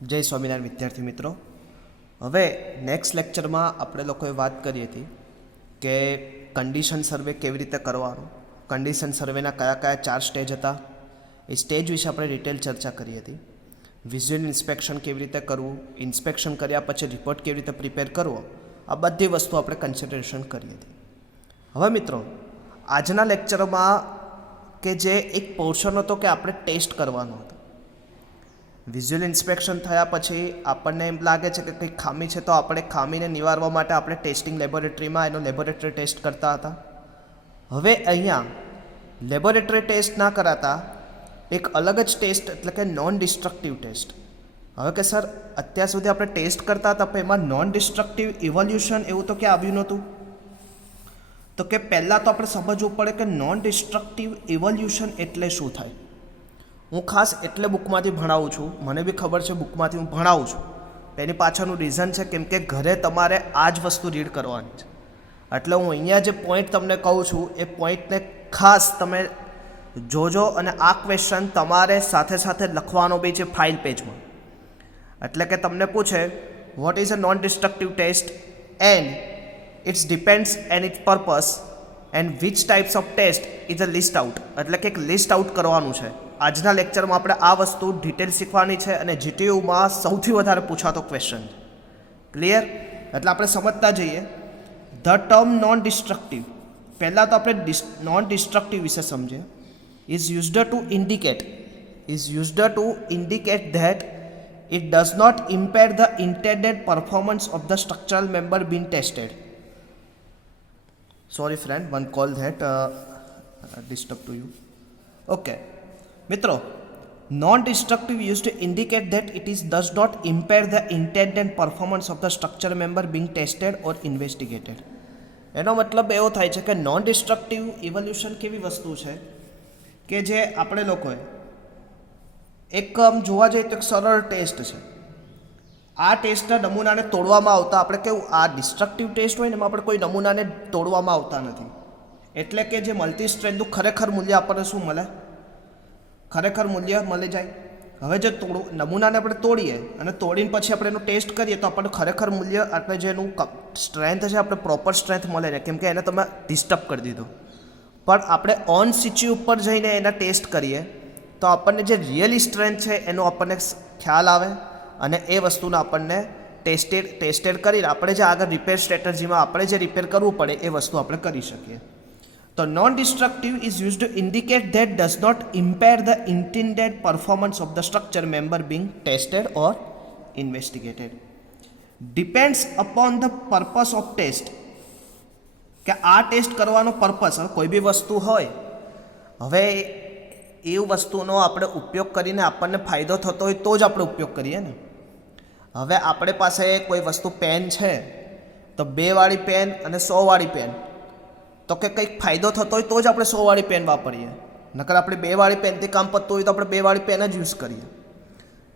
જય સ્વામિનારાયણ વિદ્યાર્થી મિત્રો. હવે નેક્સ્ટ લેક્ચરમાં આપણે લોકોએ વાત કરી હતી કે કન્ડિશન સર્વે કેવી રીતે કરવાનો, કન્ડિશન સર્વેના કયા કયા 4 સ્ટેજ હતા, એ સ્ટેજ વિશે આપણે ડિટેલ ચર્ચા કરી હતી. વિઝ્યુઅલ ઇન્સ્પેક્શન કેવી રીતે કરવું, ઇન્સ્પેક્શન કર્યા પછી રિપોર્ટ કેવી રીતે પ્રિપેર કરવો, આ બધી વસ્તુ આપણે કન્સિડરેશન કરી હતી. હવે મિત્રો આજના લેક્ચરમાં કે જે એક પોર્શન હતો કે આપણે ટેસ્ટ કરવાનો હતો. વિઝ્યુઅલ ઇન્સ્પેક્શન થયા પછી આપણને એમ લાગે છે કે કંઈક ખામી છે, તો આપણે ખામીને નિવારવા માટે આપણે ટેસ્ટિંગ લેબોરેટરીમાં એનો લેબોરેટરી ટેસ્ટ કરતા હતા. હવે અહીંયા લેબોરેટરી ટેસ્ટ ના કરાતા એક અલગ જ ટેસ્ટ એટલે કે નોન ડિસ્ટ્રક્ટિવ ટેસ્ટ. હવે કે સર અત્યાર સુધી આપણે ટેસ્ટ કરતા હતા પણ એમાં નોન ડિસ્ટ્રક્ટિવ ઇવોલ્યુશન એવું તો ક્યાં આવ્યું નહોતું. તો કે પહેલાં તો આપણે સમજવું પડે કે નોન ડિસ્ટ્રક્ટિવ ઇવોલ્યુશન એટલે શું થાય. હું ખાસ એટલે બુકમાંથી ભણાવું છું, મને બી ખબર છે બુકમાંથી હું ભણાવું છું. એની પાછળનું રીઝન છે કેમ કે ઘરે તમારે આ જ વસ્તુ રીડ કરવાની છે. એટલે હું અહીંયા જે પોઈન્ટ તમને કહું છું એ પોઈન્ટને ખાસ તમે જોજો અને આ ક્વેશ્ચન તમારે સાથે સાથે લખવાનો બી છે ફાઇલ પેજમાં. એટલે કે તમને પૂછે what is a non destructive test and its depends and its purpose and which types of test is a list out. એટલે કે એક લિસ્ટ આઉટ કરવાનું છે. આજના લેક્ચરમાં આપણે આ વસ્તુ ડિટેલ શીખવાની છે અને જીટીયુમાં સૌથી વધારે પૂછાતો ક્વેશ્ચન છે. ક્લિયર? એટલે આપણે સમજતા જઈએ. ધ ટર્મ નોન ડિસ્ટ્રક્ટિવ, પહેલાં તો આપણે નોન ડિસ્ટ્રક્ટિવ વિશે સમજીએ. Is used to indicate that it does not impair the intended performance of the structural member been tested. Sorry friend, one call that disturb to you. Okay મિત્રો, non destructive use to indicate that it is does not impair the intended performance of the structure member being tested or investigated. એનો મતલબ એવો થાય છે કે non destructive evolution કેવી વસ્તુ છે કે જે આપણે લોકોએ એક જોવા જઈએ તો એક સરળ ટેસ્ટ છે. આ ટેસ્ટના નમૂનાને તોડવામાં આવતા, આપણે કેવું આ ડિસ્ટ્રક્ટિવ ટેસ્ટ હોય ને એમાં આપણે કોઈ નમૂનાને તોડવામાં આવતા નથી. એટલે કે જે મલ્ટી સ્ટ્રેન્થનું ખરેખર મૂલ્ય આપણને શું મળે, ખરેખર મૂલ્ય મળી જાય. હવે જે નમૂનાને આપણે તોડીએ અને તોડીને પછી આપણે એનું ટેસ્ટ કરીએ તો આપણને ખરેખર મૂલ્ય આપણે જેનું સ્ટ્રેન્થ છે આપણે પ્રોપર સ્ટ્રેન્થ મળે ને, કેમ કે એને તમે ડિસ્ટર્બ કરી દીધું. પણ આપણે ઓન સિચ્યુ ઉપર જઈને એના ટેસ્ટ કરીએ તો આપણને જે રિયલી સ્ટ્રેન્થ છે એનો આપણને ખ્યાલ આવે અને એ વસ્તુને આપણને ટેસ્ટેડ કરીને આપણે જે આગળ રિપેર સ્ટ્રેટેજીમાં આપણે જે રિપેર કરવું પડે એ વસ્તુ આપણે કરી શકીએ. તો non destructive is use to indicate that does not impair the intended performance of the structure member being tested or investigated. Depends upon the purpose of test, કે આ ટેસ્ટ કરવાનો પર્પસ, કોઈ બી વસ્તુ હોય હવે એ વસ્તુનો આપણે ઉપયોગ કરીને આપણને ફાયદો થતો હોય તો જ આપણે ઉપયોગ કરીએ ને. હવે આપણે પાસે કોઈ વસ્તુ પેન છે તો 2 વાળી પેન અને 100 વાળી પેન, તો કે કંઈક ફાયદો થતો હોય તો જ આપણે 100 વાળી પેન વાપરીએ. નકર આપણે 2 વાળી પેનથી કામ પતતું હોય તો આપણે 2 વાળી પેન જ યુઝ કરીએ.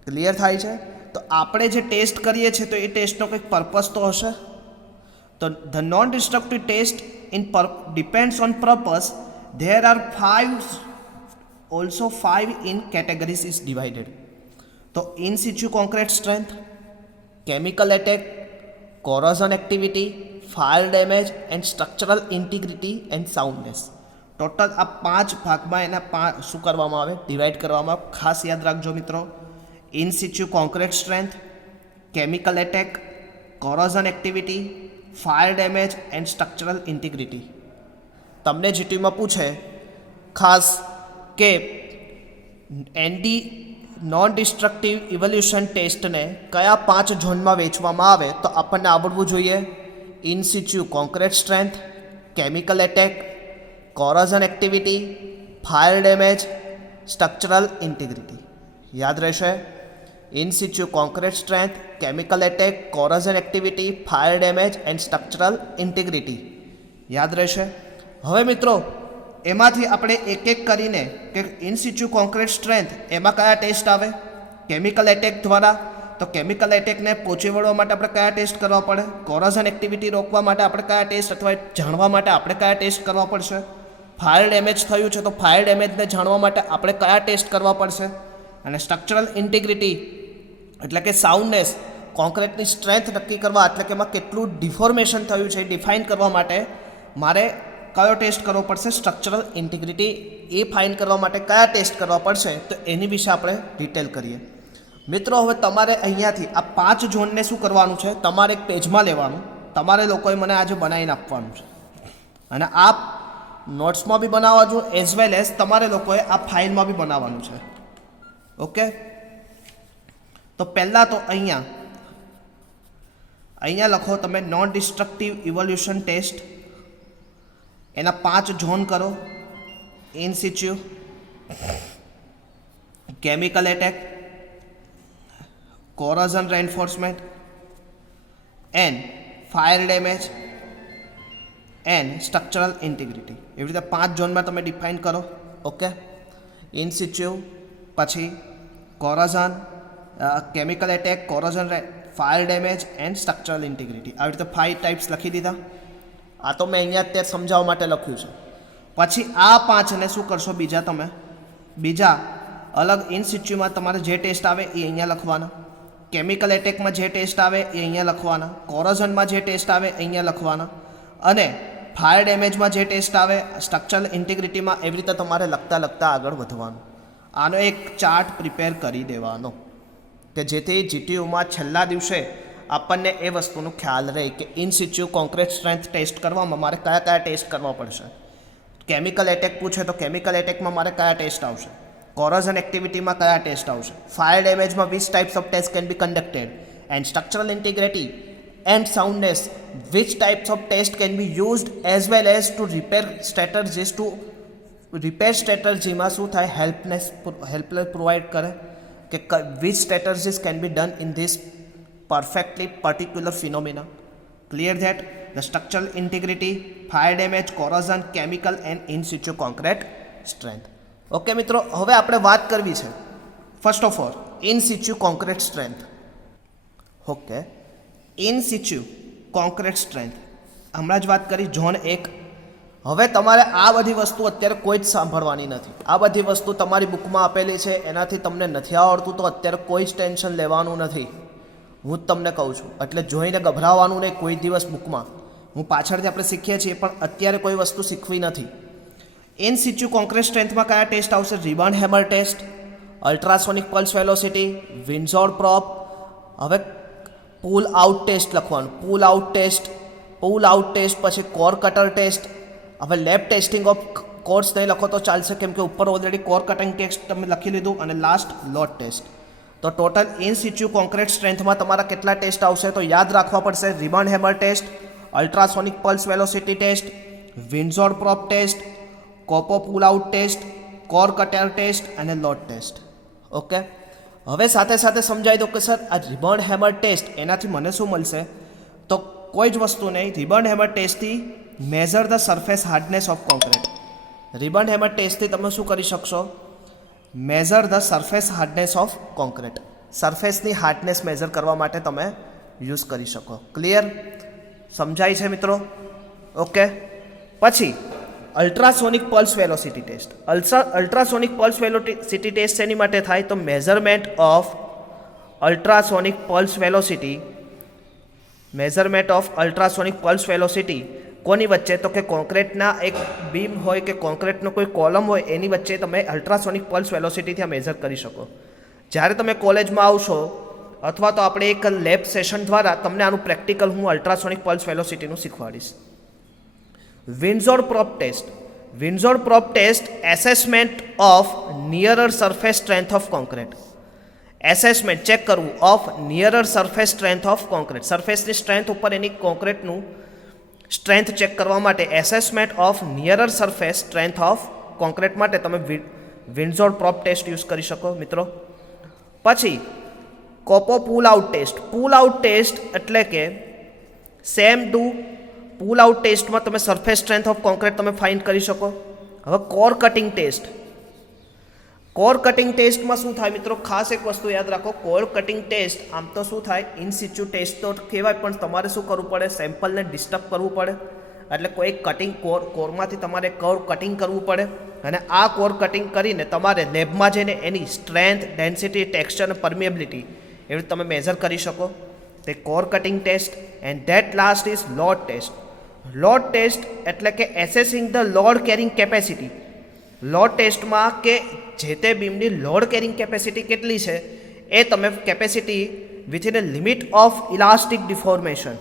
ક્લિયર થાય છે? તો આપણે જે ટેસ્ટ કરીએ છીએ તો એ ટેસ્ટનો કંઈક પર્પસ તો હશે. તો the non destructive test depends on purpose. There are 5 in categories is divided. તો in situ concrete strength, chemical attack, corrosion activity, fire damage and structural integrity and soundness. Total આ 5 ભાગમાં એના શું કરવામાં આવે, ડિવાઈડ કરવામાં આવે. ખાસ યાદ રાખજો મિત્રો, in situ concrete strength, chemical attack, corrosion activity, fire damage and structural integrity. તમને જીટીમાં પૂછે ખાસ કે એનડી નોન ડિસ્ટ્રક્ટિવ ઇવોલ્યુશન ટેસ્ટને કયા 5 ઝોનમાં વહેંચવામાં આવે તો આપણને આવડવું જોઈએ. In situ concrete strength, chemical attack, corrosion activity, fire damage, structural integrity. યાદ રહેશે? In situ concrete strength, chemical attack, corrosion activity, fire damage and structural integrity. યાદ રહેશે? હવે મિત્રો એમાંથી આપણે એક એક કરીને કે ઇન સિચ્યુ કોન્ક્રીટ સ્ટ્રેન્થ એમાં કયા ટેસ્ટ આવે, કેમિકલ એટેક દ્વારા, તો કેમિકલ એટેકને પહોંચી વળવા માટે આપણે કયા ટેસ્ટ કરવા પડે, કોરોઝન એક્ટિવિટી રોકવા માટે આપણે કયા ટેસ્ટ અથવા જાણવા માટે આપણે કયા ટેસ્ટ કરવા પડશે, ફાયર ડેમેજ થયું છે તો ફાયર ડેમેજને જાણવા માટે આપણે કયા ટેસ્ટ કરવા પડશે, અને સ્ટ્રક્ચરલ ઇન્ટિગ્રિટી એટલે કે સાઉન્ડનેસ, કોન્ક્રીટની સ્ટ્રેન્થ નક્કી કરવા, એટલે કે એમાં કેટલું ડિફોર્મેશન થયું છે ડિફાઇન કરવા માટે મારે કયો ટેસ્ટ કરવો પડશે? Structural integrity. એ ફાઇન કરવા માટે કયા ટેસ્ટ કરવા પડશે તો એની વિશે આપણે ડિટેલ કરીએ. મિત્રો હવે તમારે અહીંયાથી આ 5 ઝોનને શું કરવાનું છે? તમારે એક પેજમાં લેવાનું, તમારે લોકોએ મને આજે બનાવીને આપવાનું છે અને આ નોટ્સમાં બી બનાવવા જો એઝ વેલ એઝ તમારે લોકોએ આ ફાઇલમાં બી બનાવવાનું છે. ઓકે, તો પહેલાં તો અહીંયા લખો તમે નોન ડિસ્ટ્રક્ટિવ ઇવોલ્યુશન ટેસ્ટ. એના 5 ઝોન કરો: in situ, chemical attack, corrosion reinforcement, and fire damage, and structural integrity. એવી રીતે 5 ઝોનમાં તમે ડિફાઇન કરો. ઓકે, ઇન સિચ્યુ, પછી corrosion, chemical attack, corrosion, fire damage and structural integrity. આવી રીતે 5 ટાઈપ્સ લખી દીધા. આ તો મેં અહીંયા અત્યારે સમજાવવા માટે લખ્યું છે. પછી આ 5ને શું કરશો? બીજા અલગ ઇન સિચ્યુમાં તમારે જે ટેસ્ટ આવે એ અહીંયા લખવાના, કેમિકલ એટેકમાં જે ટેસ્ટ આવે એ અહીંયા લખવાના, કોરોઝનમાં જે ટેસ્ટ આવે એ અહીંયા લખવાના, અને ફાયર ડેમેજમાં જે ટેસ્ટ આવે, સ્ટ્રક્ચરલ ઇન્ટિગ્રિટીમાં. એવી રીતે તમારે લખતા આગળ વધવાનું. આનો એક ચાર્ટ પ્રિપેર કરી દેવાનો કે જેથી જીટીયુમાં છેલ્લા દિવસે આપણને એ વસ્તુનો ખ્યાલ રહે કે in situ concrete strength test કરવામાં મારે કયા ટેસ્ટ કરવા પડશે. કેમિકલ એટેક પૂછે તો કેમિકલ એટેકમાં મારે કયા ટેસ્ટ આવશે, કોરોઝન એક્ટિવિટીમાં કયા ટેસ્ટ આવશે, ફાયર ડેમેજમાં which types of test can be conducted, and structural integrity and soundness which types of test can be used as well as to repair સ્ટ્રેટર્જીમાં શું થાય? હેલ્પલેસ પ્રોવાઈડ કરે કે which strategies can be done in this perfectly particular phenomena. Clear that? The structural integrity, fire damage, corrosion, chemical and in situ concrete strength. Okay મિત્રો, હવે આપણે વાત કરવી છે first of all in situ concrete strength. Okay, in situ concrete strength હમણાં જ વાત કરી ઝોન 1. હવે તમારે આ બધી વસ્તુ અત્યારે કોઈ જ સાંભળવાની નથી. આ બધી વસ્તુ તમારી બુકમાં આપેલી છે, એનાથી તમને નથી આવડતું તો અત્યારે કોઈ જ ટેન્શન લેવાનું નથી. હું જ તમને કહું છું, એટલે જોઈને ગભરાવાનું નહીં કોઈ દિવસ બુકમાં. હું પાછળથી આપણે શીખીએ છીએ પણ અત્યારે કોઈ વસ્તુ શીખવી નથી. ઇન સિચ્યુ કોન્ક્રીટ સ્ટ્રેન્થમાં કયા ટેસ્ટ આવશે? Rebound hammer test, ultrasonic pulse velocity, Windsor probe. હવે પુલ આઉટ ટેસ્ટ લખવાનું, પુલ આઉટ ટેસ્ટ, પછી કોર કટર ટેસ્ટ. હવે લેબ ટેસ્ટિંગ ઓફ કોર્સ નહીં લખો તો ચાલશે કેમ કે ઉપર ઓલરેડી કોર કટિંગ ટેસ્ટ તમે લખી લીધું, અને લાસ્ટ લોડ ટેસ્ટ. તો ટોટલ ઇન સિચ્યુ કોન્ક્રીટ સ્ટ્રેન્થમાં તમારા કેટલા ટેસ્ટ આવશે? તો યાદ રાખવા પડશે: rebound hammer test, ultrasonic pulse velocity test, Windsor probe test, CAPO pull out test, core cutter test અને લોડ ટેસ્ટ. ઓકે, હવે સાથે સાથે સમજાવી દો કે સર આ રિબન હેમર ટેસ્ટ એનાથી મને શું મળશે? તો કોઈ જ વસ્તુ નહીં. રિબન હેમર ટેસ્ટથી measure the surface hardness of concrete. Rebound hammer ટેસ્ટથી તમે શું કરી શકશો? Measure the surface hardness of concrete. સરફેસની હાર્ડનેસ મેઝર કરવા માટે તમે યુઝ કરી શકો. ક્લિયર? સમજાય છે મિત્રો? ઓકે, પછી ultrasonic pulse velocity test. Ultrasonic pulse velocity test શેની માટે થાય? તો measurement of ultrasonic pulse velocity કોની વચ્ચે? તો કે કોન્ક્રીટના એક બીમ હોય કે કોન્ક્રીટનો કોઈ કોલમ હોય એની વચ્ચે તમે અલ્ટ્રાસોનિક પલ્સ વેલોસિટીથી આ મેઝર કરી શકો. જ્યારે તમે કોલેજમાં આવશો અથવા તો આપણે એક લેબ સેશન દ્વારા તમને આનું પ્રેક્ટિકલ હું અલ્ટ્રાસોનિક પલ્સ વેલોસિટીનું શીખવાડીશ. Windsor probe test assessment of nearer surface strength of concrete. Assessment check કરવું of nearer surface strength of concrete. સરફેસની સ્ટ્રેન્થ ઉપર એની કોન્ક્રીટનું સ્ટ્રેન્થ ચેક કરવા માટે assessment of nearer surface strength of concrete માટે તમે વિન્ઝોર પ્રોપ ટેસ્ટ યુઝ કરી શકો મિત્રો. પછી કોપો પુલ આઉટ ટેસ્ટ એટલે કે સેમ ટુ પુલ આઉટ ટેસ્ટમાં તમે સરફેસ સ્ટ્રેન્થ ઓફ કોન્ક્રીટ તમે ફાઇન્ડ કરી શકો. હવે કોર કટિંગ ટેસ્ટમાં શું થાય મિત્રો? ખાસ એક વસ્તુ યાદ રાખો, કોર કટિંગ ટેસ્ટ આમ તો શું થાય? ઇન સિચ્યુ ટેસ્ટ તો કહેવાય પણ તમારે શું કરવું પડે? સેમ્પલને ડિસ્ટર્બ કરવું પડે. એટલે કોઈ કટિંગ કોરમાંથી તમારે કોર કટિંગ કરવું પડે અને આ કોર કટિંગ કરીને તમારે લેબમાં જઈને એની સ્ટ્રેન્થ, ડેન્સિટી, ટેક્સચર અને પરમિએબિલિટી એવી તમે મેઝર કરી શકો. તે core cutting test and that last is load test. Load test એટલે કે assessing the load carrying capacity. Load ટેસ્ટમાં કે જે તે બીમની લોડ કેરિંગ કેપેસિટી કેટલી છે એ તમે capacity within a limit of elastic deformation.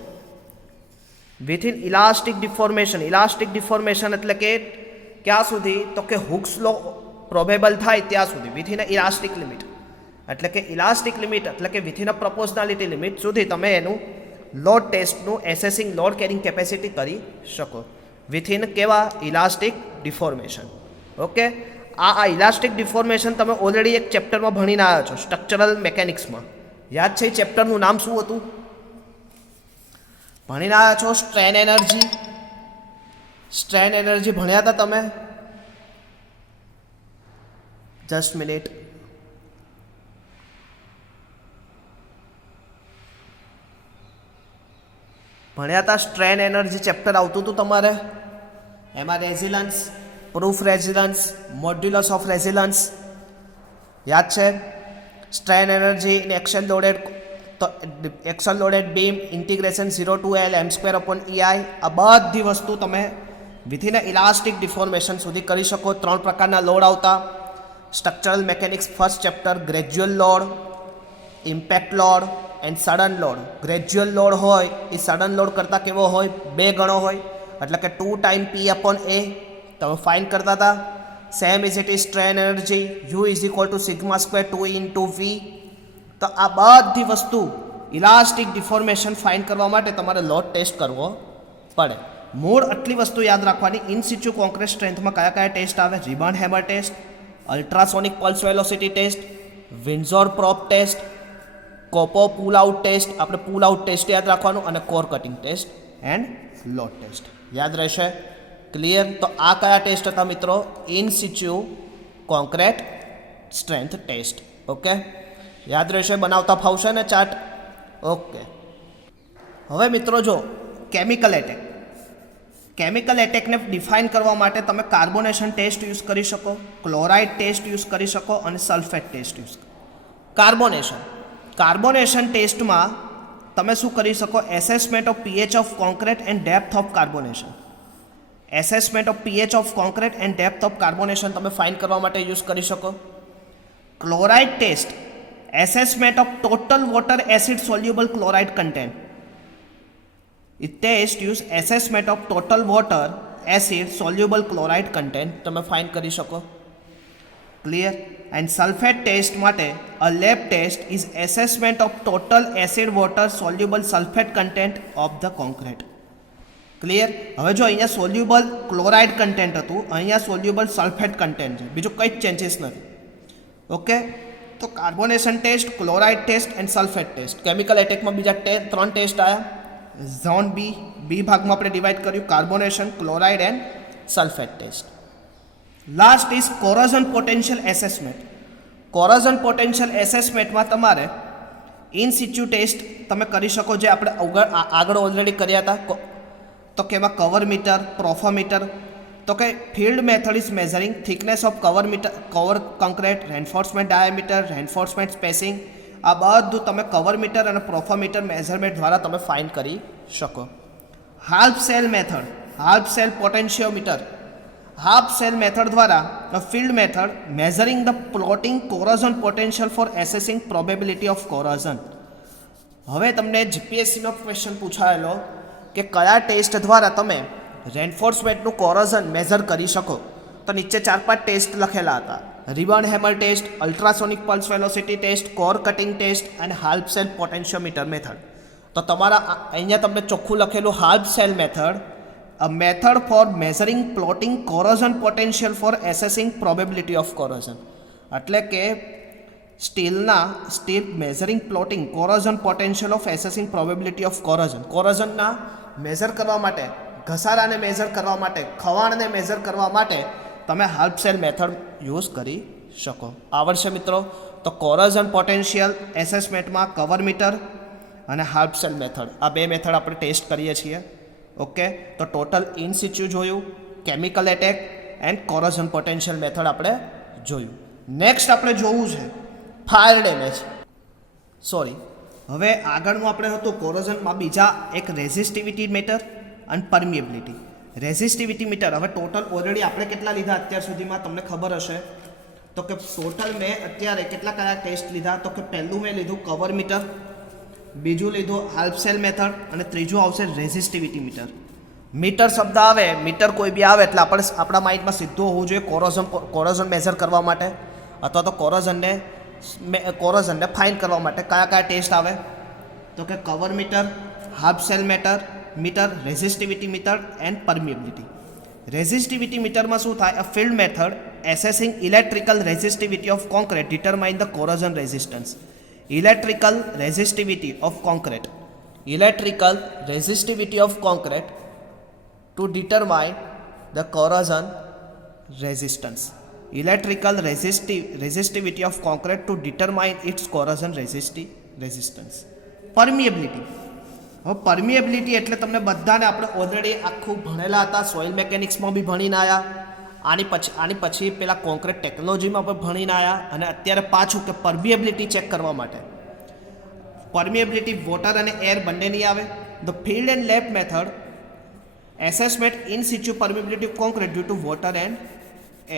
Within elastic deformation. Elastic deformation એટલે કે ક્યાં સુધી? તો કે હુક્સ લો પ્રોબેબલ થાય ત્યાં સુધી. વિથિન અ ઇલાસ્ટિક લિમિટ એટલે કે ઇલાસ્ટિક લિમિટ એટલે કે વિથિન અ પ્રપોઝનાલિટી લિમિટ સુધી તમે એનું load ટેસ્ટનું assessing load carrying capacity કરી શકો વિથિન કેવા? Elastic deformation. ઓકે, આ ઇલાસ્ટિક ડિફોર્મેશન તમે ઓલરેડી એક ચેપ્ટરમાં ભણીને આવ્યા છો, સ્ટ્રક્ચરલ મેકેનિક્સમાં. યાદ છે એ ચેપ્ટરનું નામ શું હતું? ભણીને આવ્યા છો સ્ટ્રેન એનર્જી. સ્ટ્રેન એનર્જી ભણ્યા હતા તમે? Just minute. ભણ્યા હતા સ્ટ્રેન એનર્જી ચેપ્ટર આવતું હતું તમારે. એમાં રેઝિલન્સ, પ્રૂફ રેઝિલન્સ, મોડ્યુલસ ઓફ રેઝિલન્સ યાદ છે? Strain energy in action loaded beam integration 0 to L m²/EI. આ બધી વસ્તુ તમે વિથિન અ ઇલાસ્ટિક ડિફોર્મેશન સુધી કરી શકો. 3 પ્રકારના લોડ આવતા. Structural mechanics first chapter, gradual load, impact load and sudden load. Gradual load હોય એ સડન લોડ કરતાં કેવો હોય? 2 ગણો હોય, એટલે કે 2 ટાઈમ P/A તમે ફાઇન કરતા હતા. Same is it is strain energy U = σ² 2 × V. તો આ બધી વસ્તુ ઇલાસ્ટિક ડિફોર્મેશન ફાઇન કરવા માટે તમારે લોડ ટેસ્ટ કરવો પડે. મૂળ આટલી વસ્તુ યાદ રાખવાની. ઇન સિચ્યુ કોન્ક્રીટ સ્ટ્રેન્થમાં કયા કયા ટેસ્ટ આવે? Rebound hammer test, ultrasonic pulse velocity test, Windsor probe test, CAPO pull out test. આપણે પુલ આઉટ ટેસ્ટ યાદ રાખવાનું, અને core cutting test and load test યાદ રહેશે. ક્લિયર? તો આ કયા ટેસ્ટ હતા મિત્રો? In situ concrete strength test. Okay, યાદ રહેશે? બનાવતા ફાવશે ને ચાર્ટ? ઓકે. હવે મિત્રો જો કેમિકલ એટેક. કેમિકલ એટેકને ડિફાઇન કરવા માટે તમે કાર્બોનેશન ટેસ્ટ યુઝ કરી શકો, ક્લોરાઇડ ટેસ્ટ યુઝ કરી શકો અને સલ્ફેટ ટેસ્ટ યુઝ. કાર્બોનેશન ટેસ્ટમાં તમે શું કરી શકો? Assessment of pH of concrete and depth of carbonation. Assessment of pH of concrete and depth of carbonation તમે ફાઇન કરવા માટે યુઝ કરી શકો. Chloride test, assessment of total water acid soluble chloride content. It test use assessment of total water acid soluble chloride content તમે find કરી શકો. Clear? And sulphate test માટે a lab test is assessment of total acid water soluble sulphate content of the concrete. Clear? હવે જો અહીંયા soluble chloride content હતું, અહીંયા soluble sulphate content છે, બીજું કંઈ જ ચેન્જીસ નથી. ઓકે, તો carbonation test, chloride test and sulphate test. Chemical એટેકમાં બીજા 3 ટેસ્ટ આવ્યા. ઝોન બી ભાગમાં આપણે ડિવાઈડ કર્યું carbonation, chloride and sulphate test. Last is corrosion potential assessment. Corrosion potential એસેસમેન્ટમાં તમારે ઇન સિચ્યુ ટેસ્ટ તમે કરી શકો, જે આપણે આગળ ઓલરેડી કર્યા હતા. તો કે એમાં કવર મીટર, પ્રોફોમીટર. તો કે field method is measuring thickness of cover concrete, reinforcement diameter, reinforcement spacing. આ બધું તમે કવર મીટર અને પ્રોફોમીટર મેઝરમેન્ટ દ્વારા તમે ફાઇન કરી શકો. Half cell method, half cell potentiometer. Half cell method દ્વારા field method measuring the plotting corrosion potential for assessing probability of corrosion. હવે તમને જીપીએસસીનો ક્વેશ્ચન પૂછાયેલો કે કયા ટેસ્ટ દ્વારા તમે રેન્ફોર્સમેન્ટનું કોરોઝન મેઝર કરી શકો. તો નીચે 4-5 ટેસ્ટ લખેલા હતા. Rebound hammer test, ultrasonic pulse velocity test, core cutting test અને હાલ્ફ સેલ પોટેન્શિયોમીટર મેથડ. તો તમારા અહીંયા તમને ચોખ્ખું લખેલું half cell method, a method for measuring plotting corrosion potential for assessing probability of corrosion. એટલે કે steel measuring plotting corrosion potential of assessing probability of corrosion. કોરોઝનના મેઝર કરવા માટે, ઘસારાને મેઝર કરવા માટે, ખવાણને મેઝર કરવા માટે તમે હાલ્ફ સેલ મેથડ યુઝ કરી શકો. આવડશે મિત્રો? તો કોરોઝન પોટેન્શિયલ એસેસમેન્ટમાં કવર મીટર અને હાલ્ફ સેલ મેથડ, આ 2 મેથડ આપણે ટેસ્ટ કરીએ છીએ. ઓકે, તો ટોટલ ઇન સિચ્યુ જોયું, chemical attack and corrosion potential method આપણે જોયું. નેક્સ્ટ આપણે જોવું છે ફાયર ડેમેજ. સોરી, હવે આગળનું આપણે હતું કોરોઝનમાં બીજા એક રેઝિસ્ટિવિટી મીટર અને પરમિએબિલિટી. રેઝિસ્ટિવિટી મીટર, હવે ટોટલ ઓલરેડી આપણે કેટલા લીધા અત્યાર સુધીમાં તમને ખબર હશે, તો કે ટોટલ મેં અત્યારે કયા ટેસ્ટ લીધા, તો કે પહેલું મેં લીધું કવર મીટર, બીજું લીધું હાલ્ફ સેલ મેથડ અને ત્રીજું આવશે રેઝિસ્ટિવિટી મીટર. મીટર શબ્દ આવે, મીટર કોઈ બી આવે એટલે આપણે આપણા માઇન્ડમાં સીધું હોવું જોઈએ કોરોઝન મેઝર કરવા માટે અથવા તો કોરોઝનને ફાઇન કરવા માટે કયા ટેસ્ટ આવે, તો કે cover meter, half cell meter, resistivity meter and permeability. Resistivity મીટરમાં શું થાય, a field method assessing electrical resistivity of concrete determine the corrosion resistance. Electrical resistivity of concrete to determine the corrosion resistance. Electrical resistivity of concrete to determine its corrosion resistance. Permeability. હવે permeability એટલે તમને બધાને આપણે already આખું ભણેલા હતા, soil મેકેનિક્સમાં બી ભણીને આવ્યા, આની પછી પેલા કોન્ક્રીટ ટેકનોલોજીમાં પણ ભણીને આવ્યા, અને અત્યારે પાછું કે પરમિએબિલિટી ચેક કરવા માટે. પરમિએબિલિટી વોટર અને એર બંનેની આવે. The field and lab method assessment in situ permeability of concrete due to water and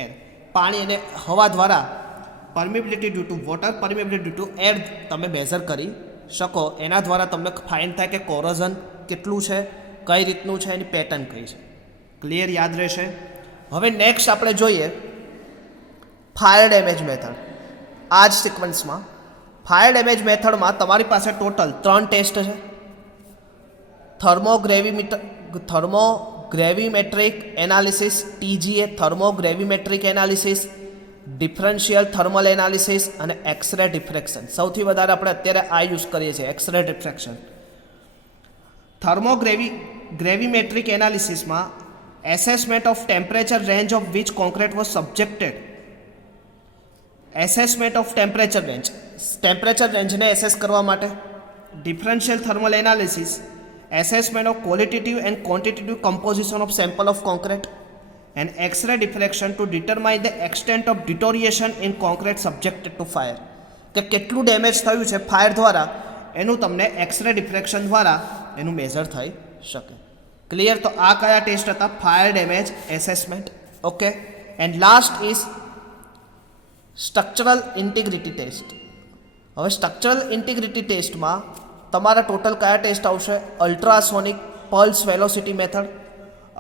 air. પાણી અને હવા દ્વારા permeability due to water, permeability due to air તમે મેઝર કરી શકો. એના દ્વારા તમને ફાઇન થાય કે કોરોઝન કેટલું છે, કઈ રીતનું છે, એની પેટર્ન કઈ છે. ક્લિયર, યાદ રહેશે. હવે નેક્સ્ટ આપણે જોઈએ ફાયર ડેમેજ મેથડ. આ જ સિક્વન્સમાં ફાયર ડેમેજ મેથડમાં તમારી પાસે ટોટલ 3 ટેસ્ટ છે. Thermogravimetric analysis TGA, thermogravimetric analysis, differential thermal analysis અને એક્સરે ડિફ્રેક્શન. સૌથી વધારે આપણે અત્યારે આ યુઝ કરીએ છીએ, એક્સરે ડિફ્રેક્શન. થર્મોગ્રેવિમેટ્રિક એનાલિસિસમાં assessment of temperature range of which concrete was subjected. Assessment of temperature રેન્જને એસેસ કરવા માટે. Differential thermal analysis, assessment of qualitative and quantitative composition of sample of concrete, and X-ray diffraction to determine the extent of deterioration in concrete subjected to fire. કે કેટલું damage થયું છે fire દ્વારા એનું તમને એક્સરે ડિફ્રેક્શન દ્વારા એનું measure થઈ શકે. ક્લિયર, તો આ કયા ટેસ્ટ હતા, fire damage assessment. Okay, and last is structural integrity test. હવે સ્ટ્રક્ચરલ ઇન્ટિગ્રિટી ટેસ્ટમાં તમારા ટોટલ કયા ટેસ્ટ આવશે, ultrasonic pulse velocity method.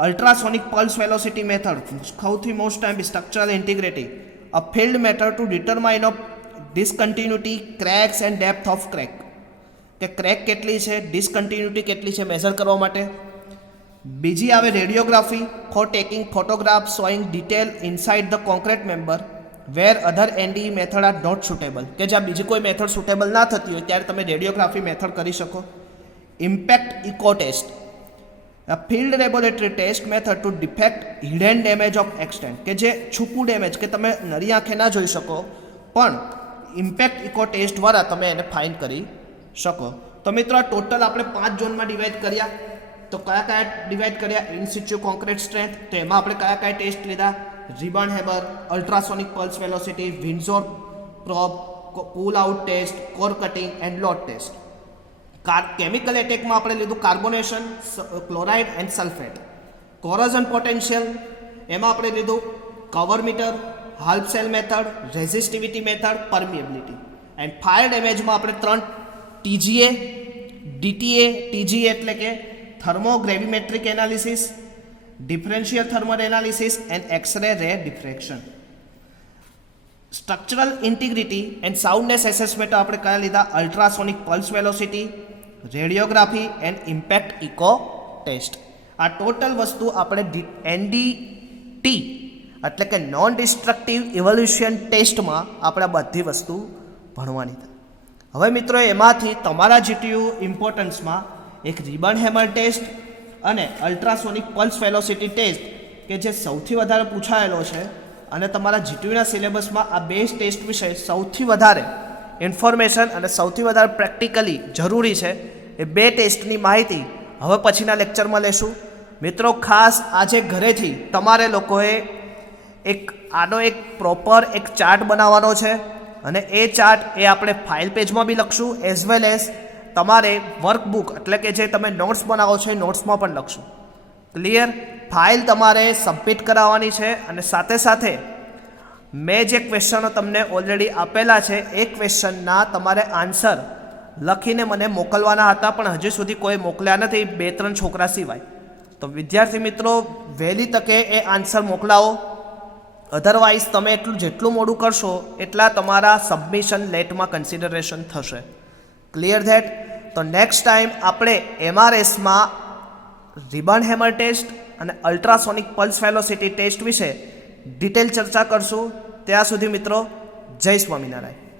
Ultrasonic pulse velocity method સૌથી most time structural integrity, a field method to determine of discontinuity, cracks and depth of crack. કે crack કેટલી છે, ડિસકન્ટિન્યુટી કેટલી છે મેઝર કરવા માટે. બીજી આવે radiography for taking photograph showing detail inside the concrete member where other NDE method are not suitable. કે જ્યાં બીજી કોઈ મેથડ સુટેબલ ના થતી હોય ત્યારે તમે રેડિયોગ્રાફી મેથડ કરી શકો. Impact echo test, a field laboratory test method to defect hidden damage of extent. કે જે છુપું ડેમેજ કે તમે નરી આંખે ના જોઈ શકો પણ ઇમ્પેક્ટ ઇકો ટેસ્ટ દ્વારા તમે એને ફાઇન કરી શકો. તો મિત્રો આ ટોટલ આપણે 5 ઝોનમાં ડિવાઈડ કર્યા. તો કયા ડિવાઈડ કર્યા, ઇન સિચ્યુ કોન્ક્રીટ સ્ટ્રેન્થ, તો એમાં આપણે કયા ટેસ્ટ લીધા, rebound hammer, ultrasonic pulse velocity, Windsor probe, pull out test, core cutting and load test. Chemical એટેકમાં આપણે લીધું carbonation, chloride and sulphate. Corrosion potential એમાં આપણે લીધું cover meter, half cell method, resistivity method, permeability. And fire ડેમેજમાં આપણે 3 TGA, DTA. TGA એટલે કે thermogravimetric analysis, differential thermal analysis and x ray ray diffraction. Structural integrity and soundness assessment આપણે કયા લીધા, ultrasonic pulse velocity, radiography and impact echo test. આ total વસ્તુ આપણે NDT એટલે કે નોન ડિસ્ટ્રક્ટિવ ઇવોલ્યુશન ટેસ્ટમાં આપણે બધી વસ્તુ ભણવાની થાય. હવે મિત્રો એમાંથી તમારા GTU ઇમ્પોર્ટન્સમાં એક રિબન હેમર ટેસ્ટ અને અલ્ટ્રાસોનિક પલ્સ વેલોસિટી ટેસ્ટ કે જે સૌથી વધારે પૂછાયેલો છે અને તમારા GTUના સિલેબસમાં આ 2 ટેસ્ટ વિશે સૌથી વધારે ઇન્ફોર્મેશન અને સૌથી વધારે પ્રેક્ટિકલી જરૂરી છે. એ 2 ટેસ્ટની માહિતી હવે પછીના લેક્ચરમાં લેશું. મિત્રો ખાસ આજે ઘરેથી તમારે લોકોએ આનો એક પ્રોપર ચાર્ટ બનાવવાનો છે અને એ ચાર્ટ એ આપણે ફાઇલ પેજમાં બી લખશું એઝ વેલ એઝ તમારે વર્કબુક એટલે કે જે તમે નોટ્સ બનાવો છો એ નોટ્સમાં પણ લખશું. ક્લિયર? ફાઇલ તમારે સબમિટ કરાવવાની છે અને સાથે સાથે મેં જે ક્વેશ્ચનો તમને ઓલરેડી આપેલા છે એ ક્વેશ્ચનના તમારે આન્સર લખીને મને મોકલવાના હતા, પણ હજી સુધી કોઈ મોકલ્યા નથી, 2-3 છોકરા સિવાય. તો વિદ્યાર્થી મિત્રો વહેલી તકે એ આન્સર મોકલાવો, અધરવાઇઝ તમે જેટલું મોડું કરશો એટલા તમારા સબમિશન લેટમાં કન્સિડરેશન થશે. Clear that? તો નેક્સ્ટ ટાઈમ આપણે MRSમાં રિબન હેમર ટેસ્ટ અને અલ્ટ્રાસોનિક પલ્સ વેલોસિટી ટેસ્ટ વિશે ડિટેલ ચર્ચા કરશું. ત્યાં સુધી મિત્રો જય સ્વામિનારાયણ.